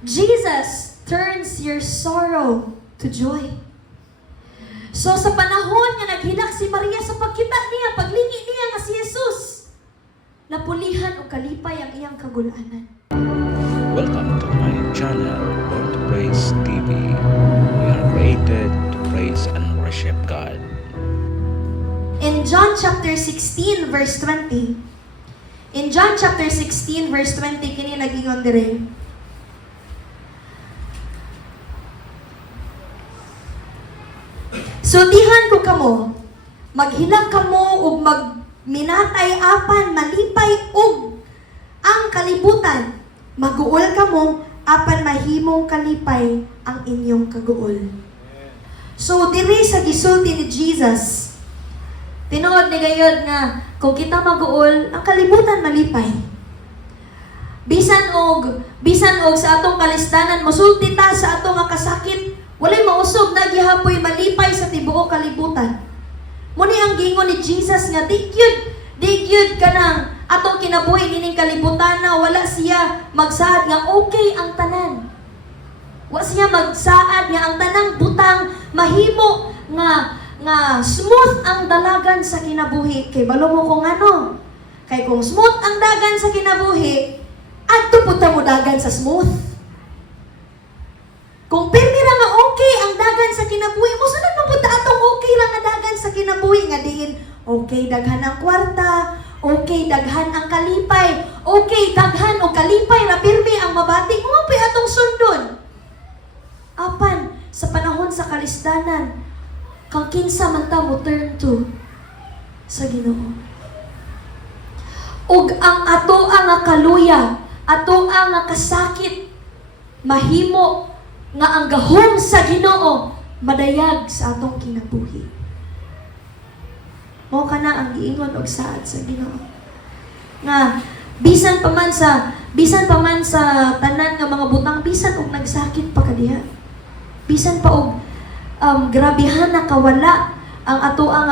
Jesus turns your sorrow to joy. So sa panahon nga naghilak si Maria sa pagkita niya, paglingi niya nga si Jesus, napulihan o kalipay ang iyang kagulanan. Welcome to my channel, Born to Praise TV. We are created to praise and worship God. In John chapter 16 verse 20, in John chapter 16 verse 20, kini nagingon dire. Sultihan ko kamo, maghilak kamo ug magminatay apan malipay ug ang kalibutan. Maguol kamo apan mahimong kalipay ang inyong kaguol. So diri sa gisulti ni Jesus, tinuod ni gayud nga kung kita maguol, ang kalibutan malipay. Bisan og sa atong kalistanan mosulti ta sa atong nga kasakit, walay mausog na gihapoy malipay sa tibuok kalibutan. Muni ang gingon ni Jesus nga di gyud kanang atong kinabuhi nining kalibutan na wala siya magsaad nga okay ang tanan. Wa siya magsaad nga ang tanang butang mahimo nga smooth ang dalagan sa kinabuhi. Kay balo mo kung ano. Kay kung smooth ang dagan sa kinabuhi, adto pud ta mo dagan sa smooth. Kung pirmi ra nga okay ang dagan sa kinabuhi, mo sunod mo pud atong okay ra nga dagan sa kinabuhi nga diin okay daghan ang kwarta, okay daghan ang kalipay, okay daghan o kalipay ra pirmi ang mabati, mo pa atong sundon. Apan sa panahon sa kalistanan, kang kinsa man ta mo turn to sa Ginoo. Ug ang atoa nga kaluya, atoa nga kasakit, mahimo nga ang gahom sa Ginoo madayag sa atong kinabuhi. Mao kana ang giingon og saad sa Ginoo. Nga bisan pa man sa tanan nga mga butang, bisan og nagsakit pa kadiha. Bisan pa og grabihan na kawala ang atoa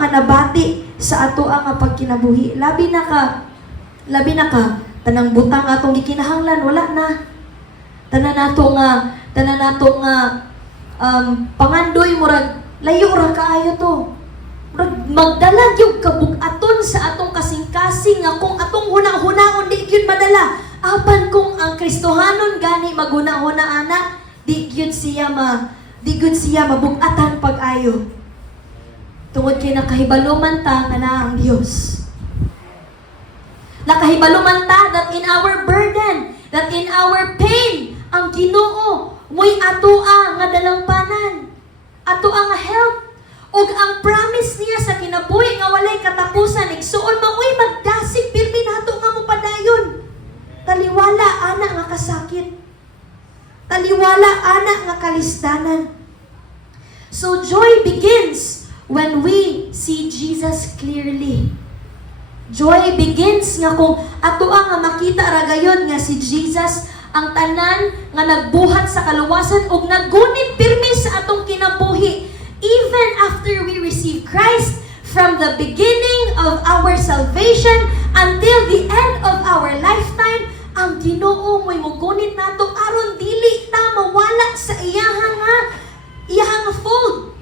nga nabati sa atoa nga pagkinabuhi. Labi na ka tanang butang atong gikinahanglan wala na. Tanan nato nga pangandoy murag layo ra kaayo to. Murag magdala gyud kabug-aton sa atong kasing-kasing nga kung atong huna-hunaon di gyud madala. Apan kung ang Kristohanon gani maghuna-huna ana, di gyud siya mabug-atan pag-ayo. Tungod kay nakahibaluman ta nga naa ang Dios. Nakahibaluman ta that in our burden, that in our pain, ang Ginoo mo'y atoa nga dalampanan, atoa nga help, ug ang promise niya sa kinabuhi nga walay katapusan, igsuon maoy magdasig pirmi nato nga mopadayon. Taliwala ana nga kasakit. Taliwala ana nga kalistanan. So joy begins when we see Jesus clearly. Joy begins nga kung atoa nga makita ra gayon nga si Jesus ang tanan nga nagbuhat sa kaluwasan ug naggunit pirmi sa atong kinabuhi even after we receive Christ, from the beginning of our salvation until the end of our lifetime. Ang Ginoo mo'y mugunit nato aron dili ta mawala sa iyahang fold.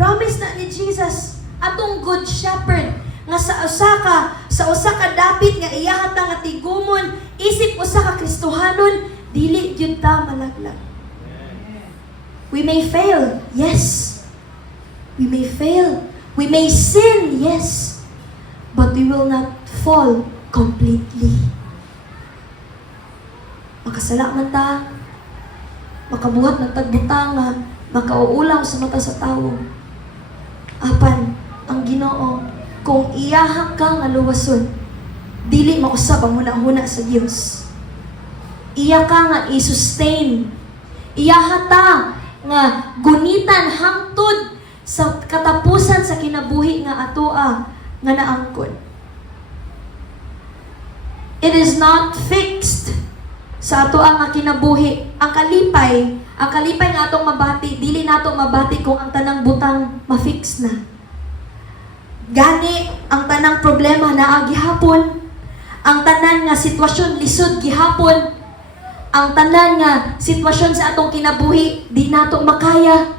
Promise na ni Jesus atong good shepherd nga sa usa ka dapit nga iyaha ta nga tigumon, isip usa ka Kristohanon, dili gyud ta malaglag. We may fail, yes. We may fail. We may sin, yes. But we will not fall completely. Makasala man ta, makabuhat ng tagbutanga, makauulaw sa mata sa tao. Apan, ang Ginoo, kung iyaha ka nga luwason, dili mausab ang huna-huna sa Dios. Iya ka nga i-sustain. Iyaha ta nga gunitan hangtod sa katapusan sa kinabuhi nga atoa nga naangkon. It is not fixed sa atoa nga kinabuhi. Ang kalipay nga atong mabati, dili nato mabati kung ang tanang butang ma-fix na. Gani ang tanang problema naa gihapon, ang tanan nga sitwasyon lisod gihapon, ang tanan nga sitwasyon sa atong kinabuhi di nato makaya.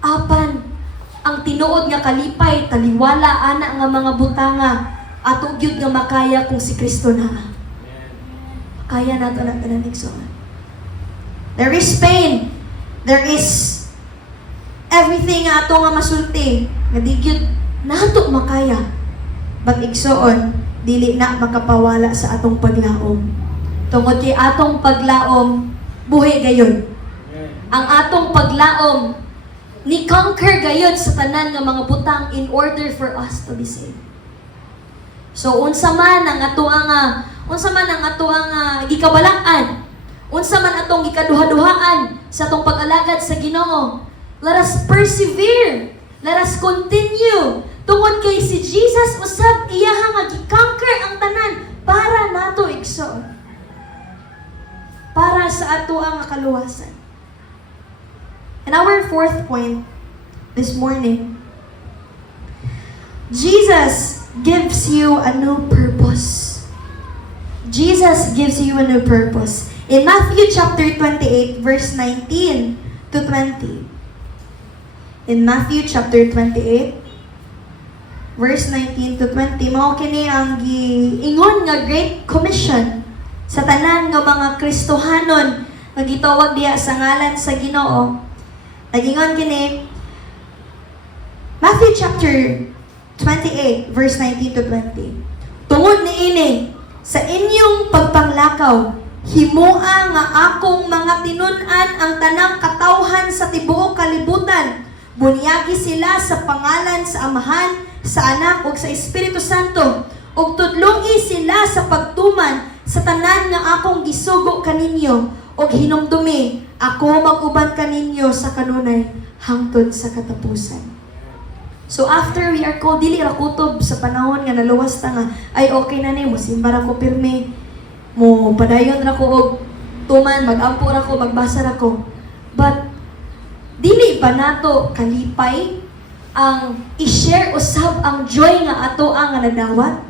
Apan ang tinuod nga kalipay taliwala ana nga mga butanga ato gyud nga makaya kung si Kristo na. Makaya nato na tanan igsoon. There is pain. There is everything nga ato nga masulti nga di gyud nato makaya. But igsoon dili na makapawala sa atong paglaom. Tungod kay atong paglaom buhi gayon. Ang atong paglaom ni conquer gayud sa tanan nga mga butang in order for us to be saved. So unsa man ang gikabalaan, unsa man atong gikaduha-duhaan sa atong pag-alagad sa Ginoo, let us persevere, let us continue. Tungod kay si Jesus usab iyaha nga gi-conquer ang tanan para nato igsoon. Para sa ato ang kaluwasan. And our fourth point this morning, Jesus gives you a new purpose. Jesus gives you a new purpose. In Matthew chapter 28, verse 19 to 20. In Matthew chapter 28, verse 19 to 20, mao kini ang giingon nga Great Commission sa tanan nga mga Kristohanon nga gitawag diha sa ngalan sa Ginoo. Nagingon kini Matthew chapter 28, verse 19 to 20. Tungod niini sa inyong pagpanglakaw, himoa nga akong mga tinun-an ang tanang katawhan sa tibuok kalibutan. Bunyagi sila sa pangalan sa Amahan, sa Anak ug sa Espiritu Santo, ug tudlungi sila sa pagtuman sa tanan nga akong gisugo kaninyo, ug hinumdumi ako mag-uban kaninyo sa kanunay hangtod sa katapusan. So after we are called, dili ra kutob sa panahon nga naluwas ta nga, ay okay na ni mo, simba ra ko pirmi, mo padayon ra ko og tuman, mag-ampo ra ko, magbasa ra ko. But dili ba nato kalipay ang i-share usab ang joy nga ato ang nadawat?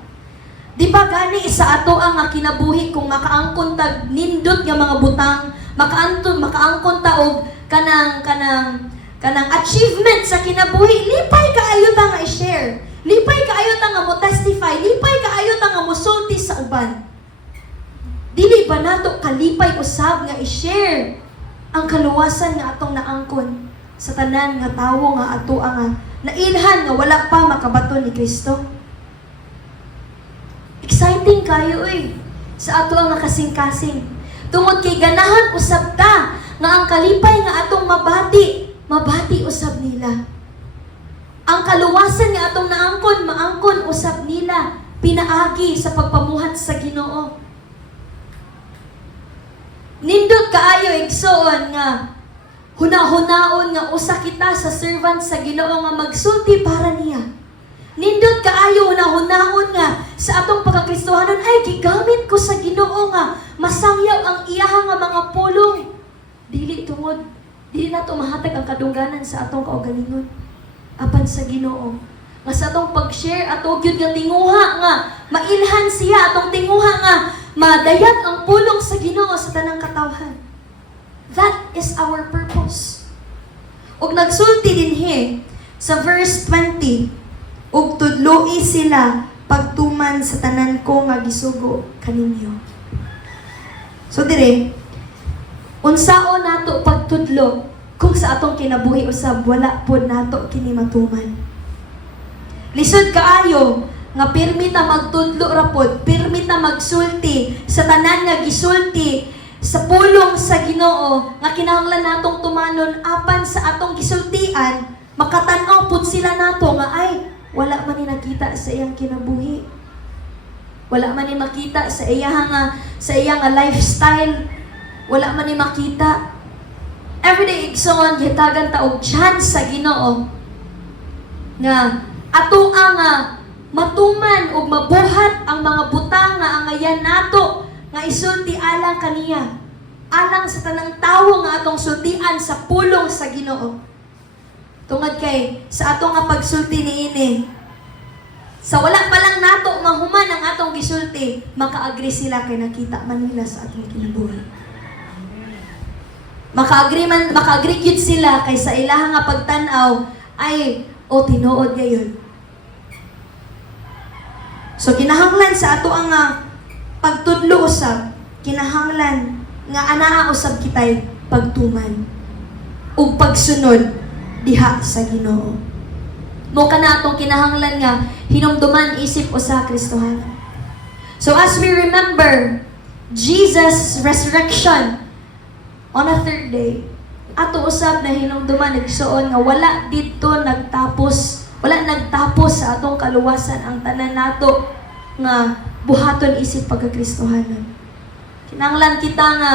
Di ba gani sa ato ang kinabuhi kung makaangkon tag nindot nga mga butang, makaangkon ta og kanang achievement sa kinabuhi, lipay kaayo ta nga i-share. Lipay kaayo ta nga mo testify, lipay kaayo ta nga mo sulti sa uban. Dili ba nato kalipay usab nga i-share ang kaluwasan nga atong naangkon sa tanan nga tawo nga ato ang nailhan nga wala pa makabaton ni Kristo? Exciting kayo sa ato ang nakasing-kasing. Tungod kay ganahan usab ta nga ang kalipay nga atong mabati usab nila. Ang kaluwasan nga atong naangkon, maangkon usab nila, pinaagi sa pagpamuhat sa Ginoo. Nindot kaayo igsoon nga hunahunaon nga usa kita sa servant sa Ginoo nga magsulti para niya. Nindot kaayo hunahunaon nga sa atong pagkakristohanon ay gigamit ko sa Ginoo nga masangyaw ang iyaha nga mga pulong. Dili na mahatag ang kadungganan sa atong kaugalingon. Apan sa Ginoo nga sa atong pag-share ato gyud nga tinguha nga mailhan siya, atong tinguha nga madayat ang pulong sa Ginoo sa tanang katawhan. That is our purpose. Ug nagsulti dinhi sa verse 20, ug tudloi sila pagtuman sa tanan ko nga gisugo kaninyo. So dire, unsaon nato pagtudlo kung sa atong kinabuhi usab wala pod nato kini matuman. Lisod kaayo nga pirmi ta magtudlo ra pod, pirmi ta magsulti sa tanan nga gisulti sa pulong sa Ginoo nga kinahanglan natong tumanon apan sa atong gisultian makatan-aw pud sila nato nga ay wala man ni nakita sa iyang kinabuhi. Wala man ni makita sa iyang lifestyle. Wala man ni makita. Everyday igsoon gitagan ta og chance sa Ginoo nga ato ang matuman ug mabuhat ang mga butang nga angayan nato nga isulti alang kaniya. Alang sa tanang tawo nga atong sultian sa pulong sa Ginoo. Tungod kay sa atong nga pagsulti niini, sa wala pa lang nato mahuman ang atong gisulti, makaagri sila kay nakita man nila sa atong kinabuhi. maka-agree gyud sila kay sa ilaha nga pagtan-aw ay tinuod gayon. So kinahanglan sa ato ang pagtudlo usab, kinahanglan nga anaa usab kitay pagtuman ug pagsunod diha sa Ginoo. Mo kana atong kinahanglan nga hinumduman isip usa Kristohanon. So as we remember Jesus' resurrection on a third day, ato usab na hinumduman nagsuon nga wala nagtapos sa atong kaluwasan ang tanan nato nga buhaton isip pagka-Kristohanon. Kinahanglan kita nga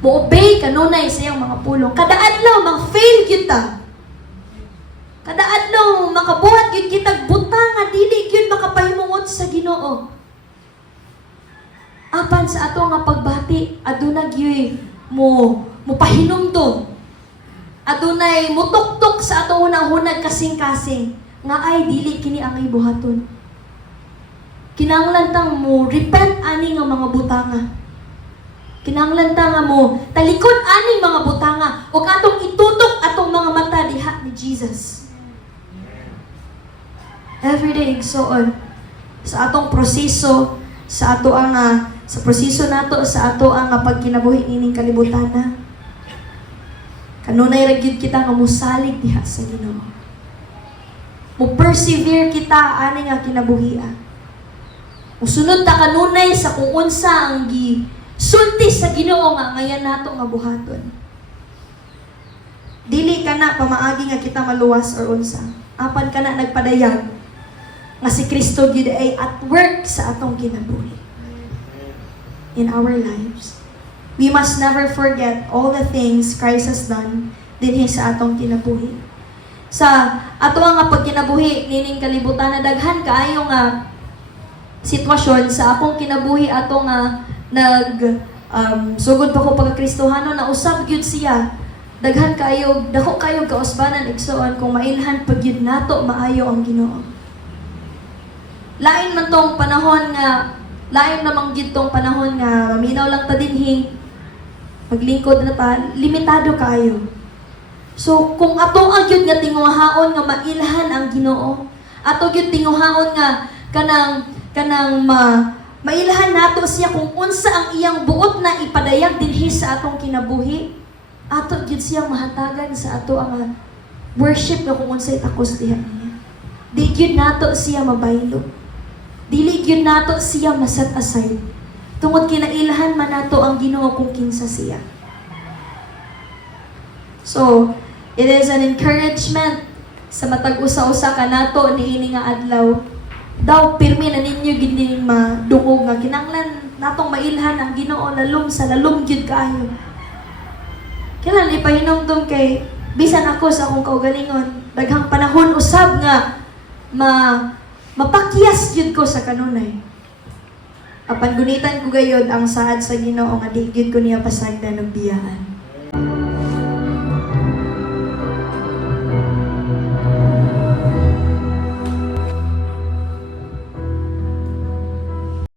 mo-obey kanunay sa iyang mga pulong. Kada adlaw mag-fail kita. Kada adlaw makabuhat gyud kitag butang nga dili gyud makapahimuot sa Ginoo. Apan sa ato nga pagbati aduna gyud mo pahinumdom. Adunay mutuktok sa ato hunahunag kasing-kasing nga ay dili kini ang ibuhaton. Kinahanglan tang mo repent ani nga mga butanga. Kinahanglan ta nga mo talikod aning mga butanga ug atong itutok atong mga mata diha ni Jesus. Everyday igsoon sa atong proseso, sa ato ang sa proseso nato sa ato ang pagkinabuhi ining kalibutana. Kanunay ra gyud kita nga mosalig diha sa Ginoo. Mo persevere kita ani nga kinabuhian. Musunod ta kanunay sa kung unsa ang sulti sa Ginoo nga ngayon nato nga buhaton. Dili kana pamaagi nga kita maluwas or unsa. Apan kana nagpadayag nga si Kristo gyud ay at work sa atong kinabuhi. In our lives, we must never forget all the things Christ has done dinhi sa atong kinabuhi. Sa ato nga pagkinabuhi nining kalibutan na daghan kaayo nga sitwasyon sa akong kinabuhi ato nga sugod pa ko pagka-Kristohanon na usab gyud siya. Daghan kayo, dako kayo kausbanan igsoon kung mailhan pag gyud nato maayo ang Ginoo. Lain man tong panahon nga lain namang gyud tong panahon nga maminaw lang ta dinhi. Maglingkod na ta, limitado kayo. So kung ato ang gyud nga tinguhaon nga mailhan ang Ginoo, ato gyud tinguhaon nga kanang mailhan nato siya kung unsa ang iyang buot na ipadayag dinhi sa atong kinabuhi. Ato gyud siyang mahatagan sa ato ang worship nga kung unsay takos diha niya. Di gyud nato siya mabaylo. Dili gyud nato siya maset aside. Tungod kinailhan man nato ang Ginoo kung kinsa siya. So, it is an encouragement sa matag usa-usa ka nato niini nga adlaw. Daw pirmi na ninyo gining madungog nga kinahanglan natong mailhan ang Ginoo lalom sa lalom gyud kaayo. Kailan ipahinumdum kay bisan ako sa akong kaugalingon, daghang panahon usab nga mapakyas gyud ko sa kanunay. Apan gunitan ko gayod ang saad sa Ginoo nga di gyud ko niya pasagdan ng biyaan.